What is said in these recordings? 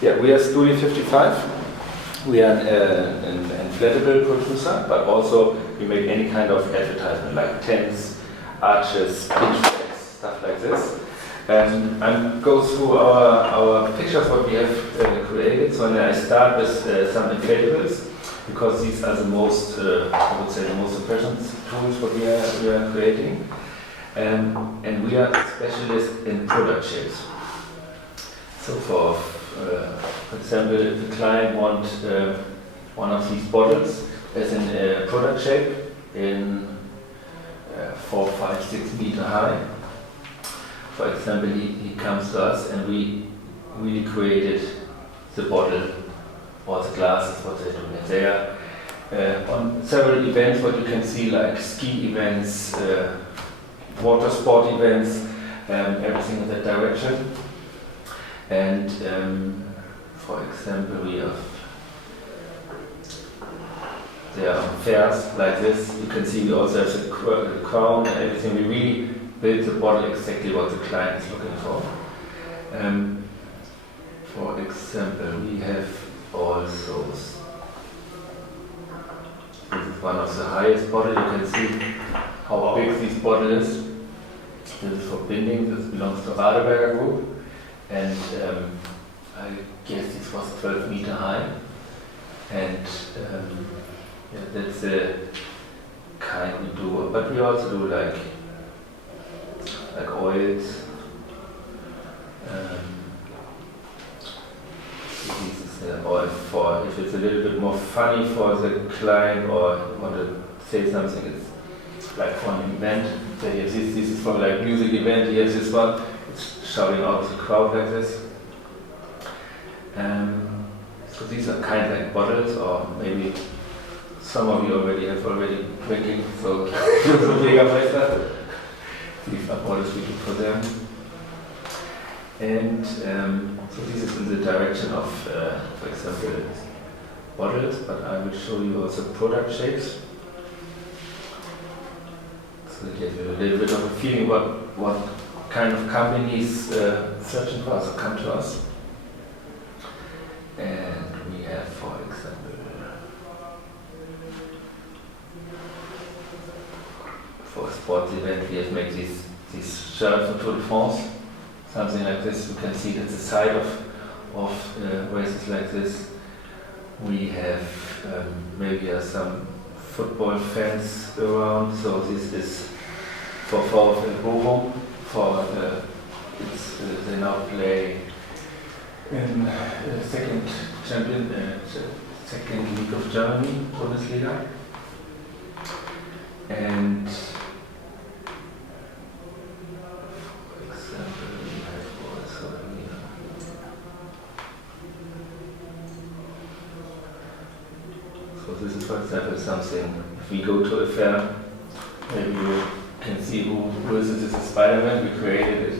Yeah, we are Studio 55. We are an inflatable producer, but also we make any kind of advertisement like tents, arches, pitch decks, stuff like this. I go through our pictures, what we have created. So I start with some inflatables, because these are the most, I would say, the most important tools what we are creating. And we are specialists in product shapes. So for example, if the client wants one of these bottles as in a product shape in 4, 5, 6 meter high, for example, he comes to us and we really created the bottle or the glasses, what they're doing. They are on several events, what you can see, like ski events, water sport events, everything in that direction. And for example, there are fairs like this. You can see we also have the crown and everything. We really build the bottle exactly what the client is looking for. For example, we have also, this is one of the highest bottles. You can see how big this bottle is. This is for binding. This belongs to Radeberger Group. And I guess this was 12 meter high. And yeah, that's the kind we do. But we also do like oils. This is the oil for if it's a little bit more funny for the client or you want to say something. It's like for an event. So this is for like music event. Here's this one. It's shouting out to the crowd like this. So these are kind of like bottles, or maybe some of you have already drinking. So these are bottles we do for them. And so this is in the direction of, for example, bottles, but I will show you also product shapes. So that you have a little bit of a feeling what kind of companies searching for us or come to us. And we have, for example, for a sports event, we have made these shirts for Tour de France, something like this. You can see that the side of races like this. We have maybe some football fans around, so this is for VfL Bochum. They now play in second league of Germany, Bundesliga, and for example, we have also here. So this is, for example, something. If we go to a fair, maybe you can see who is it. This is Spider-Man. We created it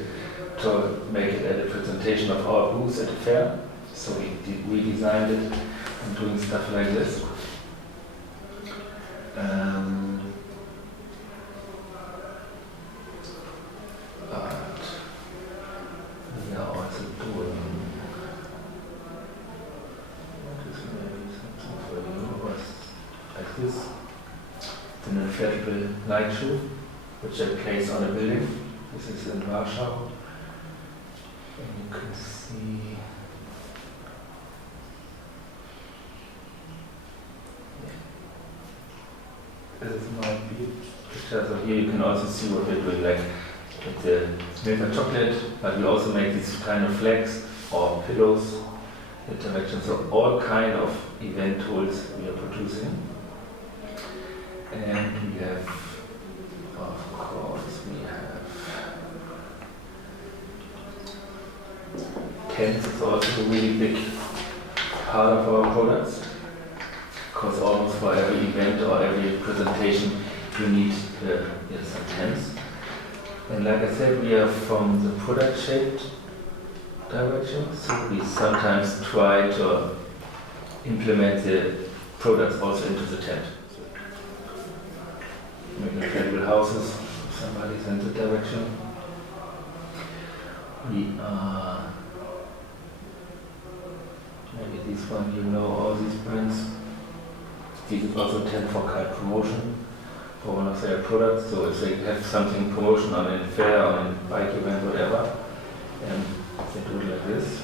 to make it at a presentation of our booth at the fair. So we designed it and doing stuff like this. But we are also doing, what is maybe something for you, was like this. It's an inflatable light shoe, which I place on a building. This is in Warsaw. And you can see, this is my picture. So here you can also see what we're doing, like with the milk chocolate, but we also make these kind of flags or pillows, interaction. So all kind of event tools we are producing. And we have, of course, we have tents. Is also a really big part of our products, because almost for every event or every presentation you need some tents. And like I said, we are from the product shaped direction, so we sometimes try to implement the products also into the tent. Maybe incredible houses, somebody's in the direction. We are This one, you know all these brands. These is also 10 for card promotion for one of their products. So if they have something promotion on a fair, on a bike event, whatever, they do it like this.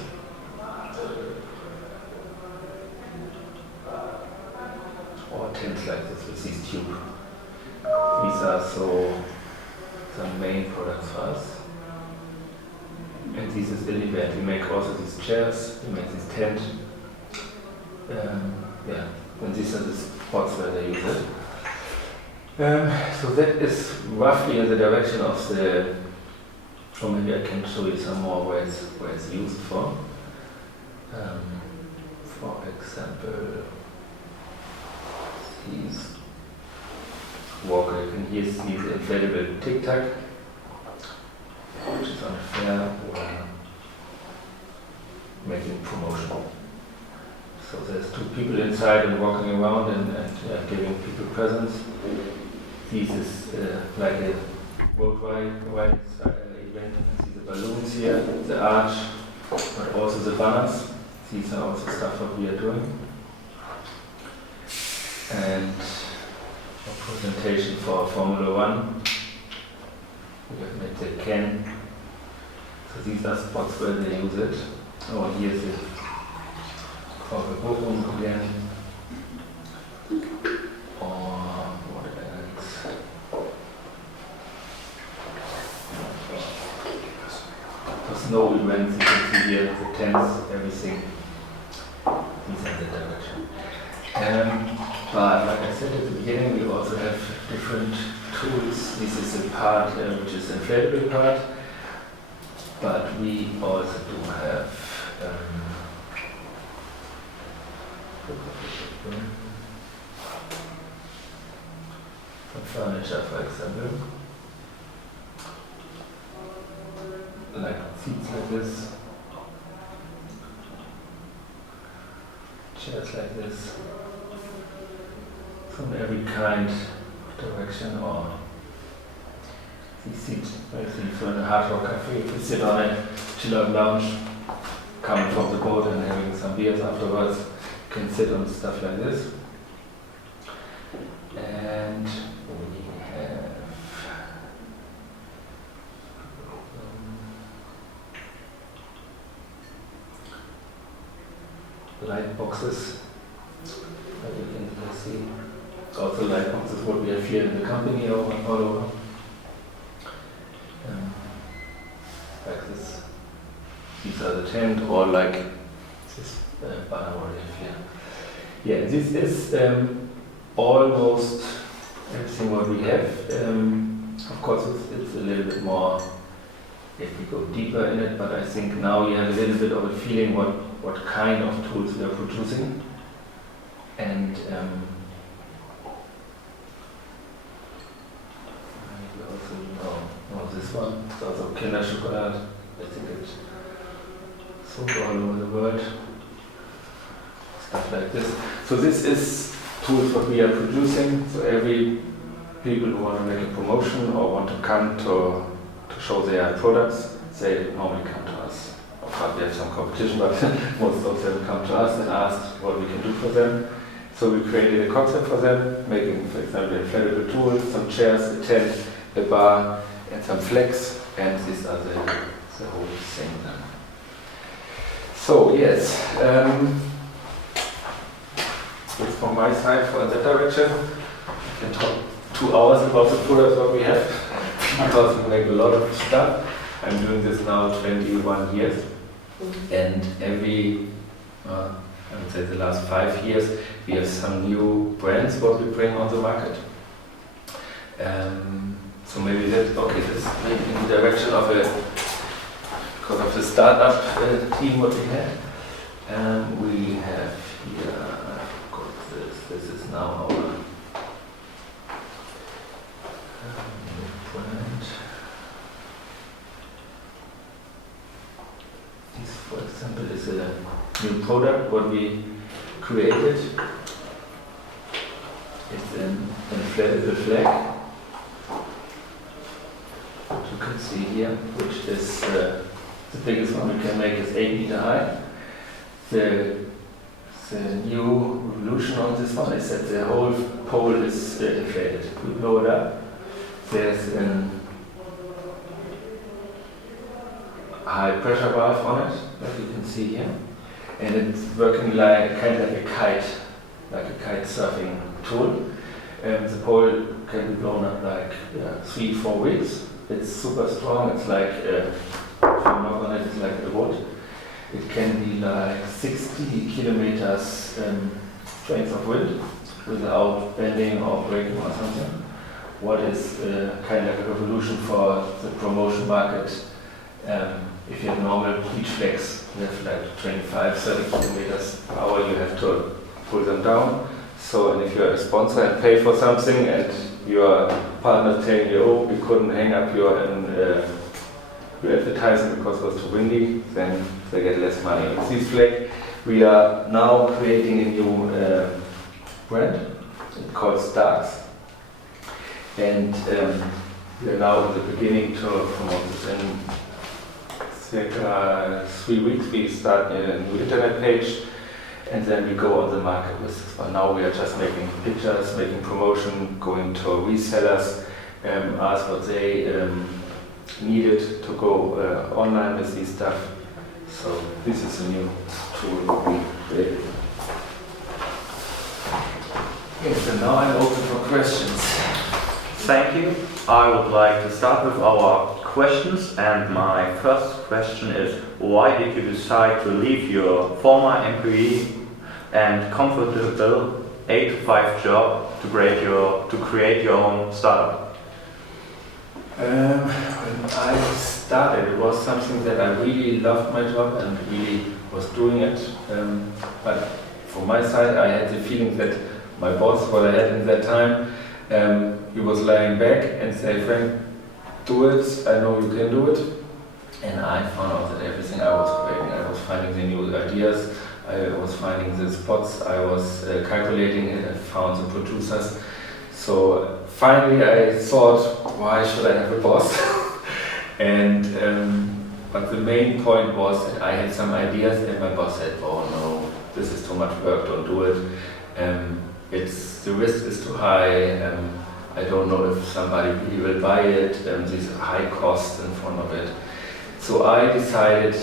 Or tents like this with these tube. These are some main products for us. And this is in event. We make also these chairs, we make this tent. And these are the spots where they use it. So that is roughly in the direction of the, or maybe I can show you some more where it's used for. For example, these walker, you can hear these inflatable tic-tac, which is on a fair or making promotion. So there's two people inside and walking around and giving people presents. This is like a worldwide event. You can see the balloons here, the arch, but also the banners. These are also stuff that we are doing. And a presentation for Formula One. We have made the can. So these are spots where they use it. Oh, here's it. For the Bochum again. Or what else? For snow events, you can see here the tents, everything. These are the direction. But like I said at the beginning, we also have different tools. This is a part which is an inflatable part, but we also do have some furniture, for example, like seats like this, chairs like this. From every kind of direction, or these seats, for in a hard rock cafe, if you sit on it, chill out lounge, coming from the boat and having some beers afterwards, you can sit on stuff like this. And we have light boxes that you can see. Also light boxes what we have here in the company all over. Like this. These are the tent, or like this banner what we have here. Yeah, this is almost everything what we have. Of course it's a little bit more if we go deeper in it, but I think now you have a little bit of a feeling what kind of tools we are producing. And this one, it's also Kinder Schokolade. I think it's sold all over the world. Stuff like this. So this is tools what we are producing. So every people who want to make a promotion or want to come to show their products, they normally come to us. Of course we have some competition, but most of them come to us and ask what we can do for them. So we created a concept for them, making, for example, inflatable tools, some chairs, a tent, a bar, and some flags, and these are the whole thing then. So yes, it's from my side for that direction. I can talk 2 hours about the products what we have, because we make a lot of stuff. I'm doing this now 21 years, and every, I would say the last 5 years, we have some new brands what we bring on the market. So maybe that's okay. This maybe in the direction of because of the startup team what we had. We have here. I've got this. This is now our new brand. This, for example, is a new product what we created. It's an inflatable flag. You can see here, which is the biggest one we can make is 8 meters high. The the new revolution on this one is that the whole pole is inflated. We blow it up. There's a high pressure valve on it, like you can see here, and it's working like kind of like a kite surfing tool. The pole can be blown up like 3-4 weeks. It's super strong. It's like if you knock on it, it's like a wood. It can be like 60 kilometers strength of wind without bending or breaking or something. What is kind of like a revolution for the promotion market. If you have normal beach flags, you have like 25-30 kilometers per hour, you have to pull them down. So, and if you're a sponsor and pay for something and your partner telling you, oh, we couldn't hang up your advertising because it was too windy, then they get less money. With this flag, we are now creating a new brand called Stars. And we are now in the beginning to promote this. In circa 3 weeks, we start a new internet page, and then we go on the market with this one. Now we are just making pictures, making promotion, going to resellers, ask what they needed to go online with this stuff. So this is a new tool we created. Okay, so now I'm open for questions. Thank you. I would like to start with our questions, and my first question is, why did you decide to leave your former employee and comfortable 8-to-5 job to create your own startup? When I started, it was something that I really loved my job and really was doing it. But from my side, I had the feeling that my boss, what I had in that time, he was lying back and say, Frank, do it, I know you can do it. And I found out that everything I was creating, I was finding the new ideas, I was finding the spots, I was calculating it, I found the producers. So finally I thought, why should I have a boss? But the main point was that I had some ideas and my boss said, oh no, this is too much work, don't do it. The risk is too high, I don't know if somebody really will buy it, these high costs in front of it. So I decided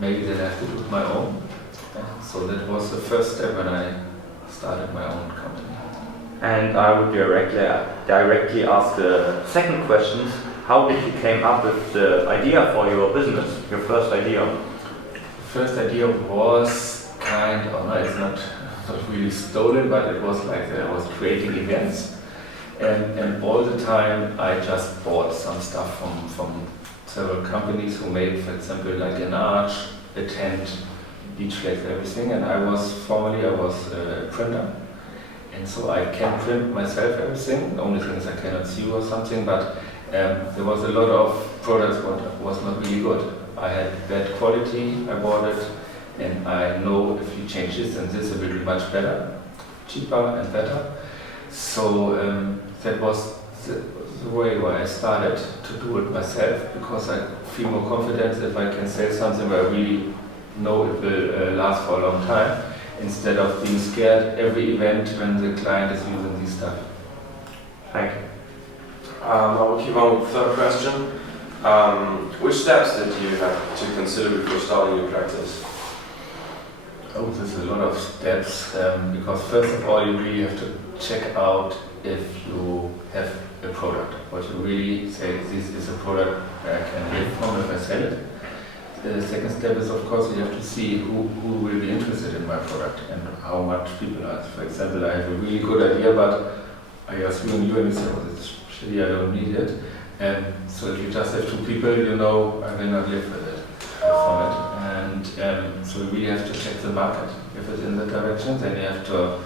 maybe that I have to do it my own. So that was the first step when I started my own company. And I would directly ask the second question. How did you came up with the idea for your business, your first idea? The first idea was it's not really stolen, but it was like that I was creating events. And all the time I just bought some stuff from several companies who made, for example, like an arch, a tent, beach flags, everything. And I was a printer. And so I can print myself everything. The only thing is I cannot sew or something, but there was a lot of products that was not really good. I had bad quality, I bought it, and I know if you change this and this, it will be much better, cheaper and better. So that was the way where I started to do it myself, because I feel more confident if I can sell something where I really know it will last for a long time, instead of being scared every event when the client is using this stuff. Thank you. I will keep on with the third question. Which steps did you have to consider before starting your practice? Oh, there's a lot of steps, because first of all you really have to check out if you have a product, what you really say, this is a product I can live from if I sell it. The second step is, of course, you have to see who will be interested in my product and how much people are. For example, I have a really good idea, but I ask you and you say, oh, this is shitty, I don't need it. And so if you just have 2 people, I will not live with it, from it. And so you really have to check the market. If it's in that direction, then you have to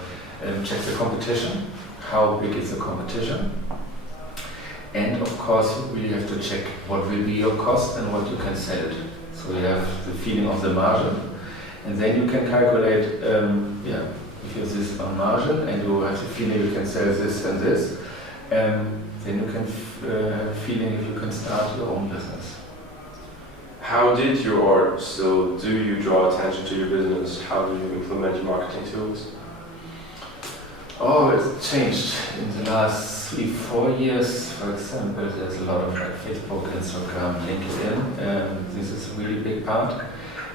check the competition. How big is the competition? And of course, you really have to check what will be your cost and what you can sell it. So you have the feeling of the margin, and then you can calculate, if you have this on margin and you have the feeling you can sell this and this, then you can have feeling if you can start your own business. how did you, or still do you, draw attention to your business? How do you implement your marketing tools? Oh, it's changed in the last 3-4 years. For example, there's a lot of like Facebook, Instagram, LinkedIn. This is a really big part.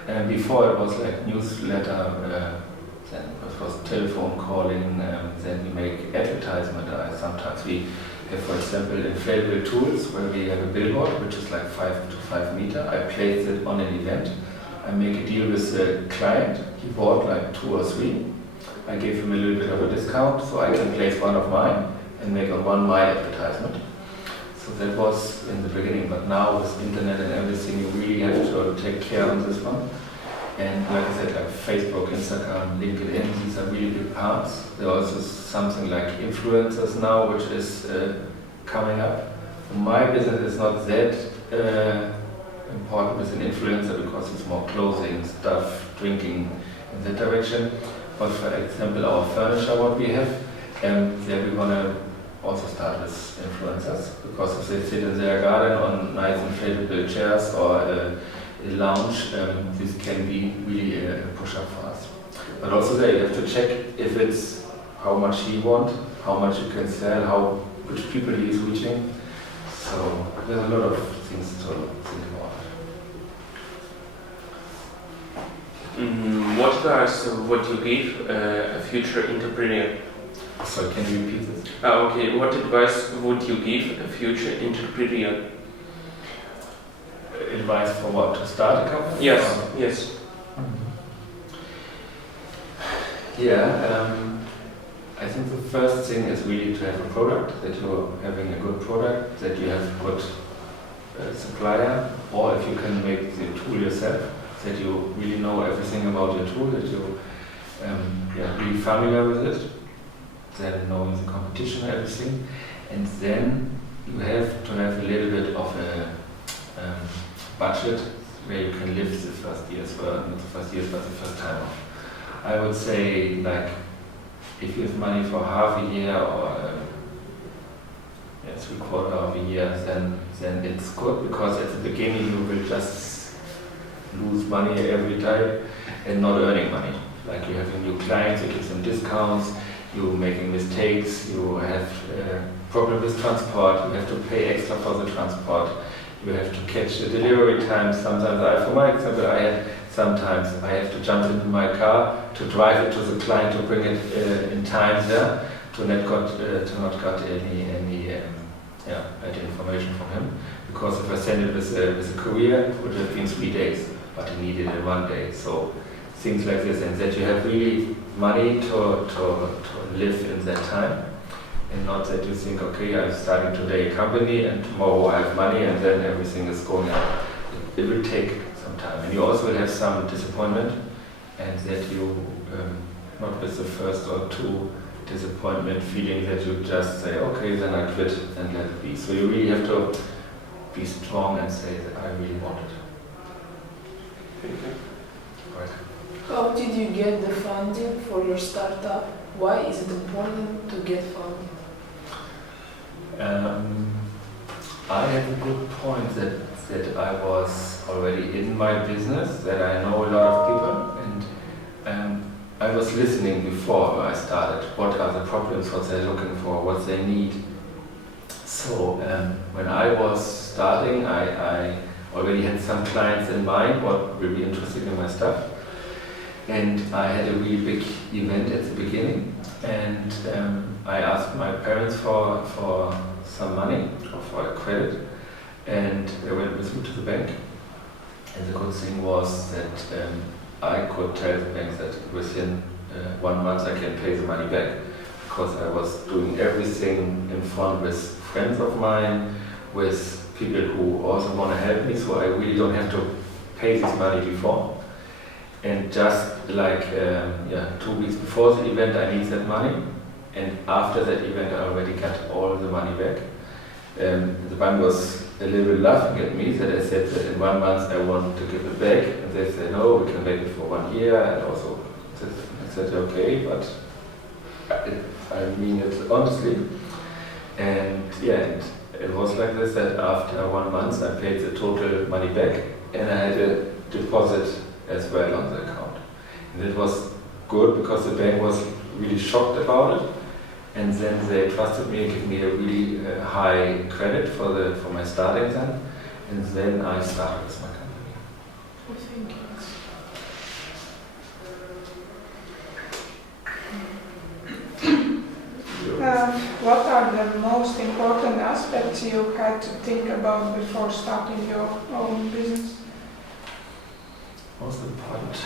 And before it was like newsletter, then it was telephone calling, then we make advertisement. Sometimes we have, for example, inflatable tools where we have a billboard which is like 5 to 5 meter. I place it on an event. I make a deal with the client. He bought like 2 or 3. I gave him a little bit of a discount so I can place one of mine and make a 1 mile advertisement. So that was in the beginning, but now with internet and everything, you really have to take care of this one. And like I said, like Facebook, Instagram, LinkedIn, these are really big parts. There are also something like influencers now, which is coming up. My business is not that important with an influencer because it's more clothing, stuff, drinking in that direction. But for example, our furniture, what we have, there we want to also start with influencers because if they sit in their garden on nice inflatable chairs or a lounge, this can be really a push-up for us. But also there you have to check if it's how much he wants, how much you can sell, which people he is reaching. So there's a lot of things to think about. What advice would you give a future entrepreneur? So can you repeat this? Okay, what advice would you give a future entrepreneur? Advice for what? To start a company? Yes, yes. Yeah, I think the first thing is really to have a product, that you're having a good product, that you have a good supplier, or if you can make the tool yourself, that you really know everything about your tool, that you're really familiar with it, then knowing the competition and everything, and then you have to have a little bit of a budget where you can live the first years, well, not the first years, but the first time off. I would say, like, if you have money for half a year or 3/4 of a year, then it's good because at the beginning you will just lose money every time and not earning money. Like you having new clients, you give them discounts, you're making mistakes, you have problem with transport, you have to pay extra for the transport, you have to catch the delivery time. Sometimes, for my example, sometimes I have to jump into my car to drive it to the client to bring it in time there, to not got any bad information from him. Because if I send it with a courier, it would have been 3 days, but he needed it in 1 day. So things like this, and that you have really money to live in that time, and not that you think, okay, I'm starting today a company and tomorrow I have money and then everything is going up. It will take some time, and you also will have some disappointment, and that you not with the first or 2 disappointment feeling that you just say, okay, then I quit and let it be. So you really have to be strong and say that I really want it. Right. How did you get the funding for your startup? Why is it important to get funding? I have a good point that I was already in my business, that I know a lot of people, and I was listening before I started. What are the problems, what they're looking for, what they need. So when I was starting, I already had some clients in mind what will be interested in my stuff. And I had a really big event at the beginning, and I asked my parents for some money, or for a credit, and they went with me to the bank. And the good thing was that I could tell the bank that within 1 month I can pay the money back, because I was doing everything in front with friends of mine, with people who also want to help me, so I really don't have to pay this money before. And just like 2 weeks before the event, I need that money. And after that event, I already got all the money back. The bank was a little bit laughing at me that I said that in 1 month I want to give it back. And they said, no, we can make it for 1 year. And also, I said, okay, but I mean it honestly. And it was like this, that after 1 month I paid the total money back and I had a deposit as well on the account. And it was good because the bank was really shocked about it, and then they trusted me and gave me a really high credit for my starting then, and then I started with my company. Oh, thank you. What are the most important aspects you had to think about before starting your own business? Most important,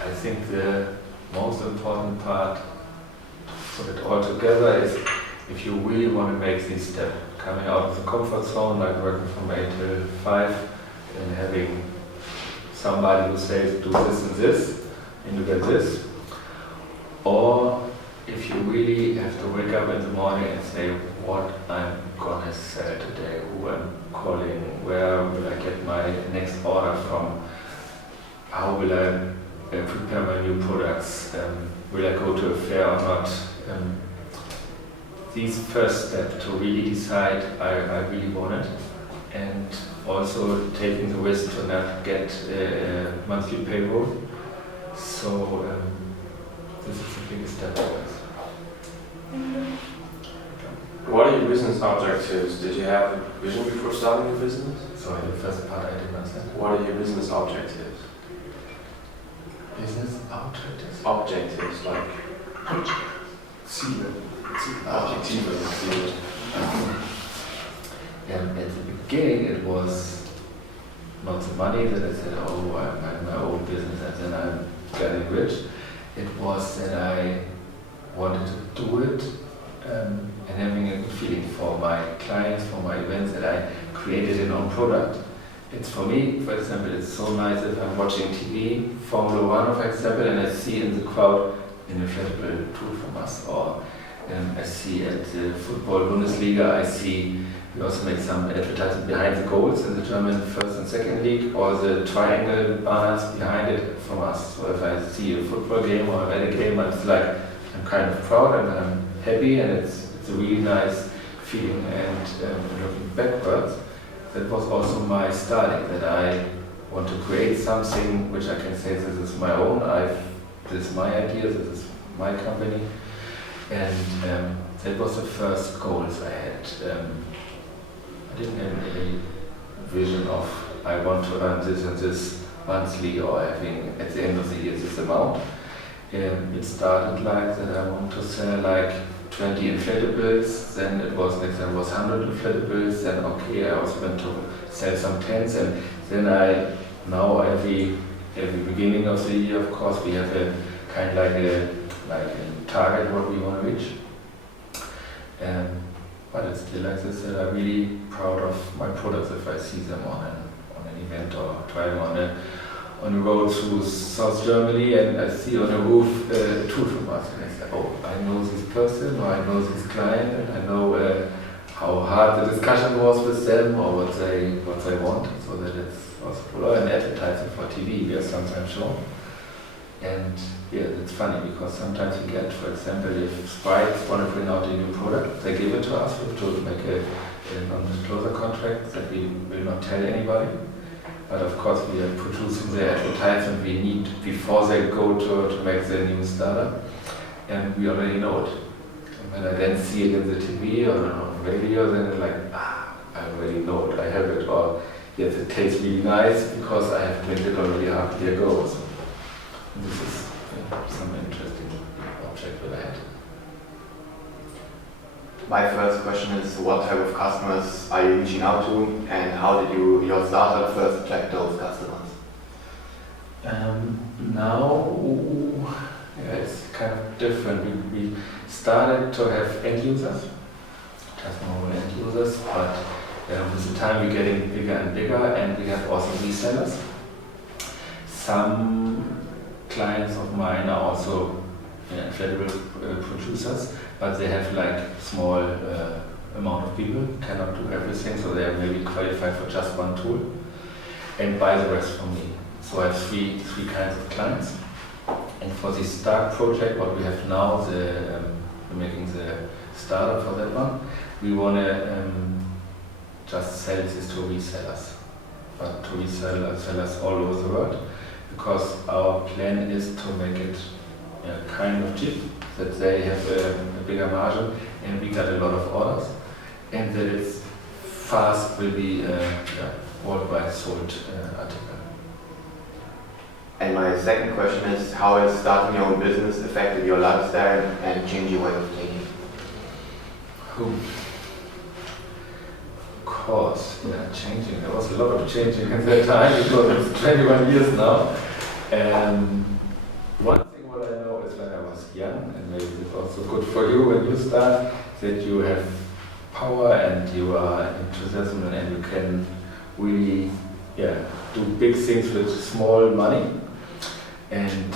I think the most important part to put it all together is if you really want to make this step, coming out of the comfort zone, like working from 8 till 5 and having somebody who says do this and you get this, or if you really have to wake up in the morning and say what I'm gonna sell today, who I'm calling, where will I get my next order from, how will I prepare my new products, will I go to a fair or not. These first steps to really decide I really want it, and also taking the risk to not get a monthly payroll. So this is the biggest step always. What are your business objectives? Did you have a vision before starting your business? Sorry, the first part I didn't understand. What are your business objectives? Business objectives? Objectives, like Ziele. Objektive, Ziele. And at the beginning it was not the money that I said, oh, I have my own business and then I'm getting rich. It was that I wanted to do it and having a good feeling for my clients, for my events, that I created an own product. It's for me, for example, it's so nice if I'm watching TV, Formula 1 for example, and I see in the crowd an inflatable tool from us, or I see at the football Bundesliga, I see we also make some advertising behind the goals in the German first and second league, or the triangle banners behind it from us. So if I see a football game or a game, it's like I'm kind of proud and I'm happy, and it's a really nice feeling. And looking backwards, that was also my starting, that I want to create something which I can say this is my own, this is my idea, this is my company. And that was the first goals I had. I didn't have any vision of I want to earn this and this monthly, or having at the end of the year this amount. It started like that I want to sell like 20 inflatables, then it was next time was 100 inflatables, then okay, I also went to sell some tents, and then now every beginning of the year, of course, we have a kind of like a target what we want to reach. But it's still like this, that I'm really proud of my products if I see them on an event or driving on a road through South Germany and I see on a roof a tool from us, and I say, oh, I know this person, or I know this client, and I know how hard the discussion was with them, or what they want, so that it's possible. Or an advertising for TV we are sometimes shown. And yeah, it's funny because sometimes we get, for example, if Sprite want to bring out a new product, they give it to us. We have to make a non-disclosure contract that we will not tell anybody. But of course, we are producing the advertisement we need before they go to make their new startup, and we already know it. And when I then see it in the TV or on radio, then it's like, I already know it, I have it, or yes, it tastes really nice because I have made it already half a year ago. So this is some interesting object that I had. My first question is, what type of customers are you reaching out to, and how did your startup first attract those customers? Now, yeah, it's kind of different. We started to have end users, just normal end users, but with the time we're getting bigger and bigger, and we have also resellers. Some clients of mine are also inflatable producers, but they have like small amount of people, cannot do everything, so they are maybe qualified for just one tool and buy the rest from me. So I have three kinds of clients. And for the start project, what we have now, we're making the startup for that one, we want to just sell this to resellers, but to sellers all over the world, because our plan is to make it kind of cheap, that they have a bigger margin and we got a lot of orders, and that it's fast will be worldwide sold article. And my second question is, how has starting your own business affected your lifestyle and changed your way of thinking? Of course, changing. There was a lot of changing at that time because it's 21 years now. And one thing what I know is when I was young, and maybe it's also good for you when you start, that you have power and you are enthusiasm and you can really do big things with small money. And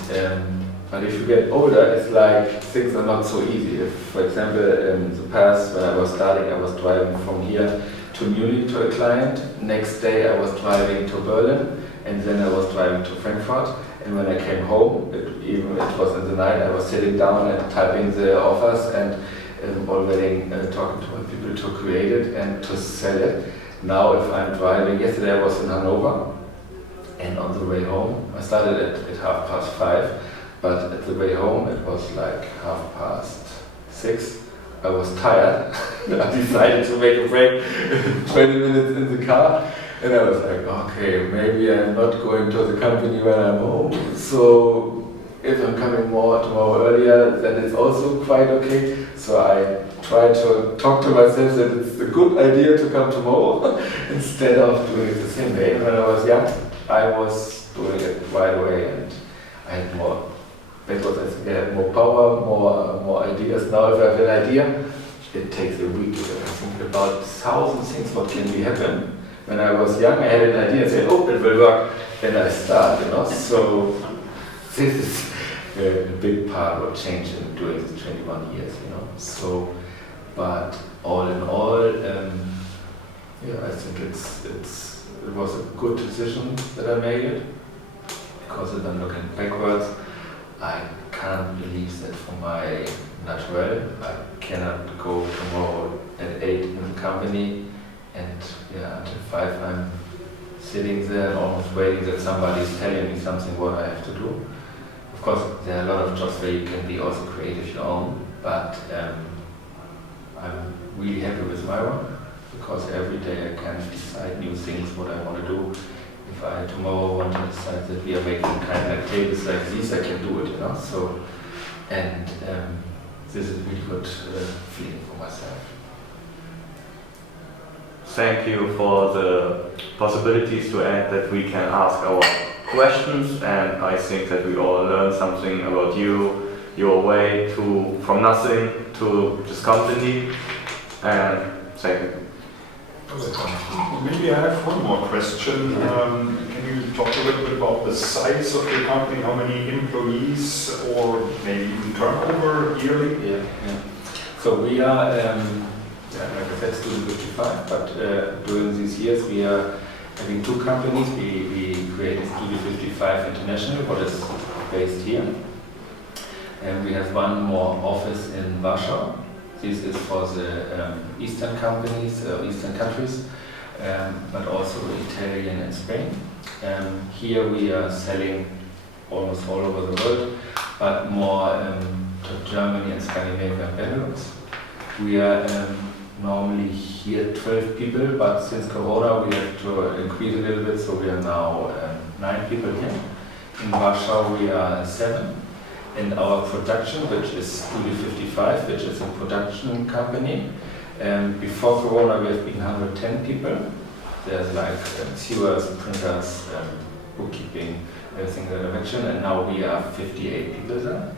but if you get older, it's like things are not so easy. If, for example, in the past when I was starting, I was driving from here to Munich to a client. Next day I was driving to Berlin, and then I was driving to Frankfurt. And when I came home, even it was in the night, I was sitting down and typing the offers and already talking to my people to create it and to sell it. Now if I'm driving, yesterday I was in Hanover, and on the way home, I started at 5:30, but at the way home it was like 6:30. I was tired. I decided to make a break, 20 minutes in the car, and I was like, okay, maybe I'm not going to the company when I'm home. So if I'm coming tomorrow earlier, then it's also quite okay. So I try to talk to myself that it's a good idea to come tomorrow instead of doing it the same day. When I was young, I was doing it right away, and I had more. Because I think I have more power, more ideas. Now if I have an idea, it takes a week. I think about 1,000 things what can be happen. When I was young, I had an idea and said, oh, it will work. Then I start, So this is a big part of change during the 21 years, So, but all in all, I think it was a good decision that I made it. Because if I'm looking backwards, I can't believe that for my natural, I cannot go tomorrow at 8 in the company, and until 5 I'm sitting there and almost waiting that somebody is telling me something what I have to do. Of course, there are a lot of jobs where you can be also creative your own, but I'm really happy with my work, because every day I can decide new things what I want to do. If I tomorrow want to decide that we are making kind of like tables like these, I can do it, So, and this is really good feeling for myself. Thank you for the possibilities to add that we can ask our questions, and I think that we all learned something about you, your way from nothing to this company, and thank you. Maybe I have one more question. Can you talk a little bit about the size of your company? How many employees, or maybe even turnover yearly? Yeah. So we are, like I said, Student 55, but during these years we are having 2 companies. We created Studio 55 International, what is based here. And we have one more office in Warsaw. This is for the Eastern companies, Eastern countries, but also Italian and Spain. Here we are selling almost all over the world, but more to Germany and Scandinavia and Benelux. We are normally here 12 people, but since Corona we have to increase a little bit, so we are now 9 people here. In Warsaw we are 7. And our production, which is Studio 55, which is a production company. Before Corona, we have been 110 people. There's like sewers, printers, bookkeeping, everything that I mentioned. And now we are 58 people there.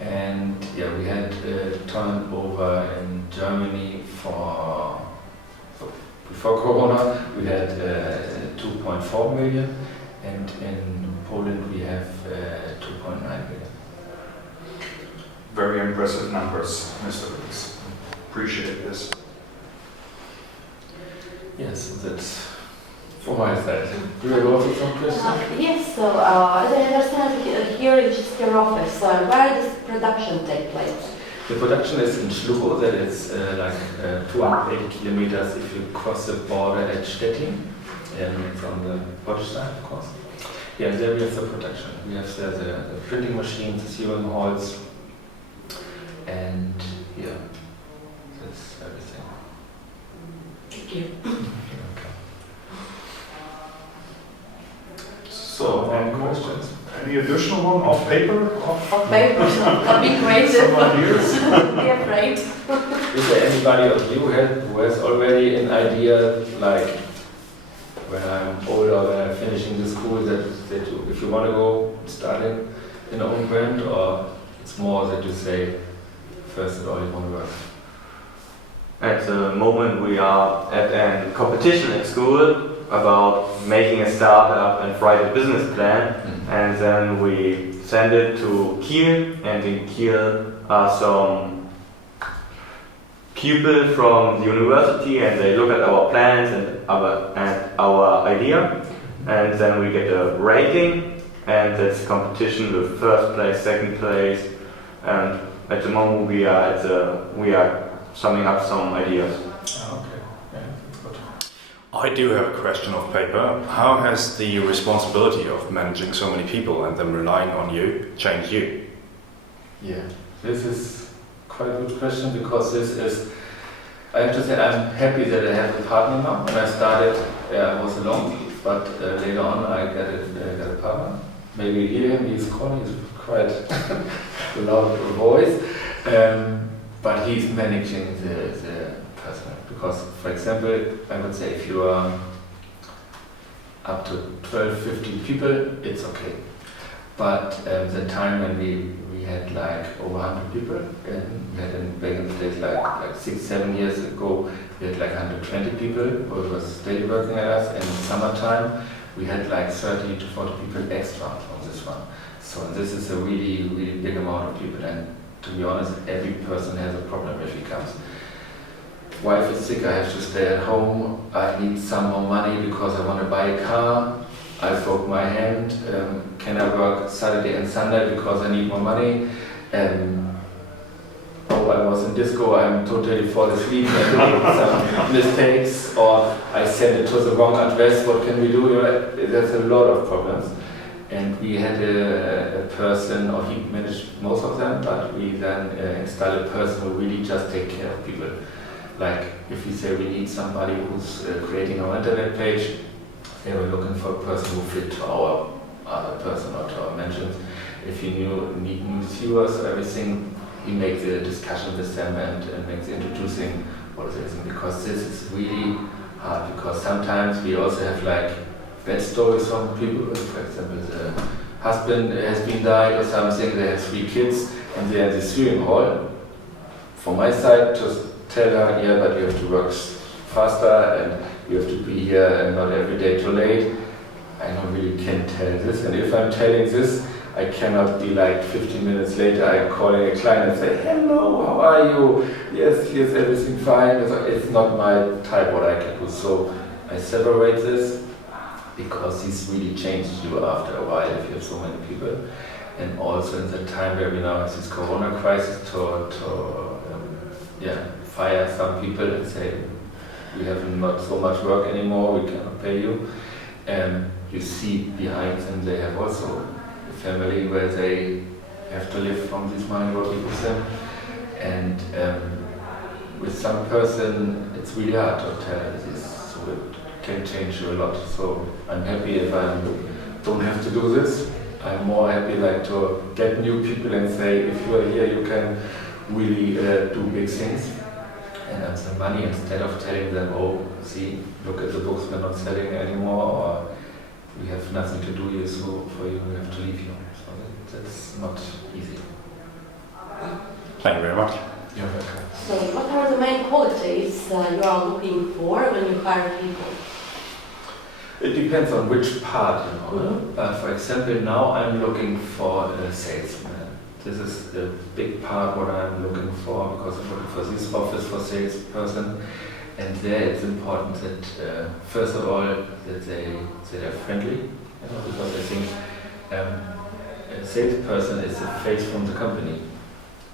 And we had turnover in Germany before Corona, we had 2.4 million. And in Poland we have 2.9 million. Very impressive numbers, Mr. Brix. Appreciate this. Yes, that's for my side. Do you have also some questions? Yes, so as I understand, here is just your office. Where does production take place? The production is in Schluchow, that is like 280 kilometers if you cross the border at Stettin, from the Polish side, of course. Yeah, there we have the production. We have there the printing machines, the sewing halls, and yeah, that's everything. Thank you. So, Any questions? any additional one of paper? Maybe I'll be creative. Some ideas? Be afraid. Is there anybody of you who has already an idea, like when I'm older, when I'm finishing the school, that if you want to go starting in your own brand, or it's more that you say, first of all, you want to work? At the moment we are at a competition at school about making a startup and write a business plan, and then we send it to Kiel, and in Kiel are some people from the university, and they look at our plans and our idea, and then we get a rating, and that's competition with first place, second place, and at the moment we are summing up some ideas. Okay, yeah, that's good. I do have a question of paper. How has the responsibility of managing so many people and them relying on you changed you? Yeah, this is quite a good question, because this is, I have to say, I'm happy that I have a partner now. When I started, I was alone, but later on I got a partner. Maybe you hear him, he's calling, he's quite a loud voice, but he's managing the person. Because, for example, I would say if you are up to 12, 15 people, it's okay. But the time when we had like over 100 people, and we had back in the days like 6, 7 years ago, we had like 120 people who was daily working at us, and in summertime we had like 30 to 40 people extra on this one. So this is a really, really big amount of people, and to be honest, every person has a problem if he comes. Wife is sick, I have to stay at home, I need some more money because I want to buy a car, I broke my hand, can I work Saturday and Sunday because I need more money? Oh, I was in disco, I'm totally fall asleep and made some mistakes, or I sent it to the wrong address, what can we do? There's a lot of problems. And we had a person, or he managed most of them, but we then installed a person who really just take care of people. Like if we say we need somebody who's creating our internet page, they were looking for a person who fit to our other person or to our mentions. If you need new viewers or everything, we make the discussion with them and make the introducing what is it, because this is really hard, because sometimes we also have like bad stories from people. For example, the husband has been died or something, they have 3 kids and they are in the sewing hall. From my side, just tell her, yeah, but you have to work faster and you have to be here and not every day too late. I don't really can tell this, and if I'm telling this, I cannot be like 15 minutes later, I'm calling a client and say, hello, how are you? Yes, everything fine. It's not my type what I can do. So I separate this, because this really changes you after a while if you have so many people. And also in the time where we now have this corona crisis to fire some people and say, we have not so much work anymore, we cannot pay you. You see behind them they have also a family where they have to live from this money what we give them. And with some person it's really hard to tell this, so it can change you a lot. So I'm happy if I don't have to do this. I'm more happy like to get new people and say, if you are here you can really do big things. And earn some money, instead of telling them, oh, see, look at the books, we're not selling anymore, or we have nothing to do here, so for you, we have to leave you. So that's not easy. Thank you very much. You're welcome. So, what are the main qualities you are looking for when you hire people? It depends on which part, you know. For example, now I'm looking for a salesman. This is the big part what I'm looking for, because I'm looking for this office for salesperson. And there it's important that, first of all, that they're friendly, you know, because I think a salesperson is the face from the company.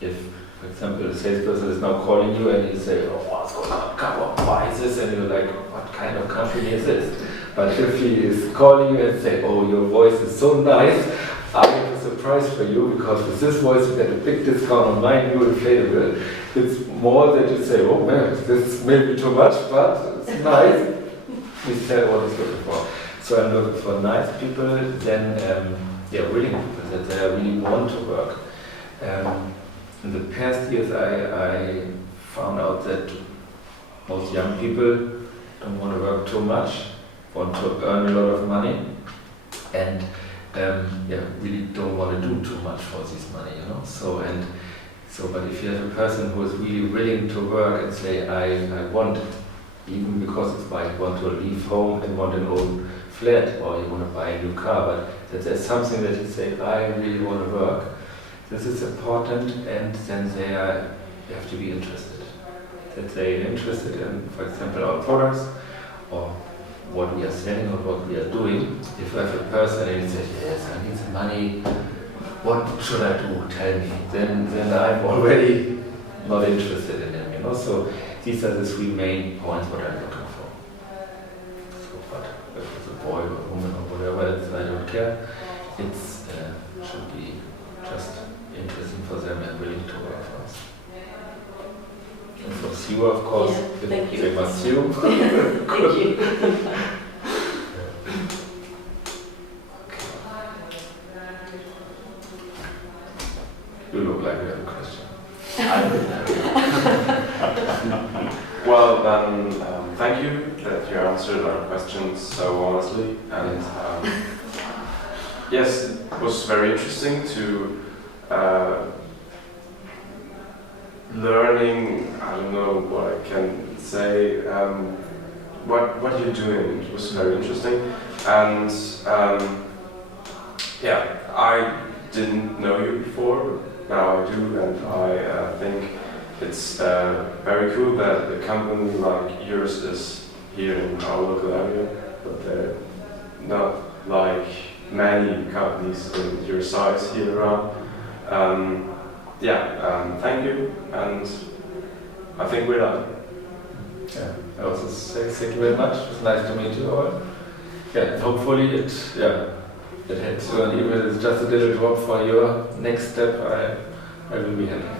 If For example, the salesperson is now calling you and you say, oh, what's going on? Come on, why is this? And you're like, what kind of company is this? But if he is calling you and say, oh, your voice is so nice, I have a surprise for you because with this voice you get a big discount on my new inflatable. It's more that you say, oh man, this may be too much, but it's nice. We tell what he's looking for. So I'm looking for nice people, then willing people that they really want to work. In the past years, I found out that most young people don't want to work too much, want to earn a lot of money, and really don't want to do too much for this money, you know. But if you have a person who is really willing to work and say, I want it, even because it's why you want to leave home and want an old flat, or you want to buy a new car, but that there's something that you say, I really want to work. This is important, and then they have to be interested. That they are interested in, for example, our products, or what we are selling, or what we are doing. If you have a person and he says, yes, I need some money, what should I do? Tell me. Then I'm already not interested in them, you know. So these are the three main points what I'm looking for. So, but if it's a boy or a woman or whatever else, I don't care. It should be just interesting for them and willing to work for us. And for you, of course, thank you. they must you. Thank you. You look like you have a question. Well, then, thank you that you answered our questions so honestly. And yes, it was very interesting to learning, I don't know what I can say, what you're doing. It was very interesting. And I didn't know you before. Now I do, and I think it's very cool that a company like yours is here in our local area, but there are not like many companies in your size here around. Thank you, and I think we're done. Yeah, I also say thank you very much. It was nice to meet you all. Yeah, hopefully it helps you, and even if it's just a little drop for your next step, I will be happy.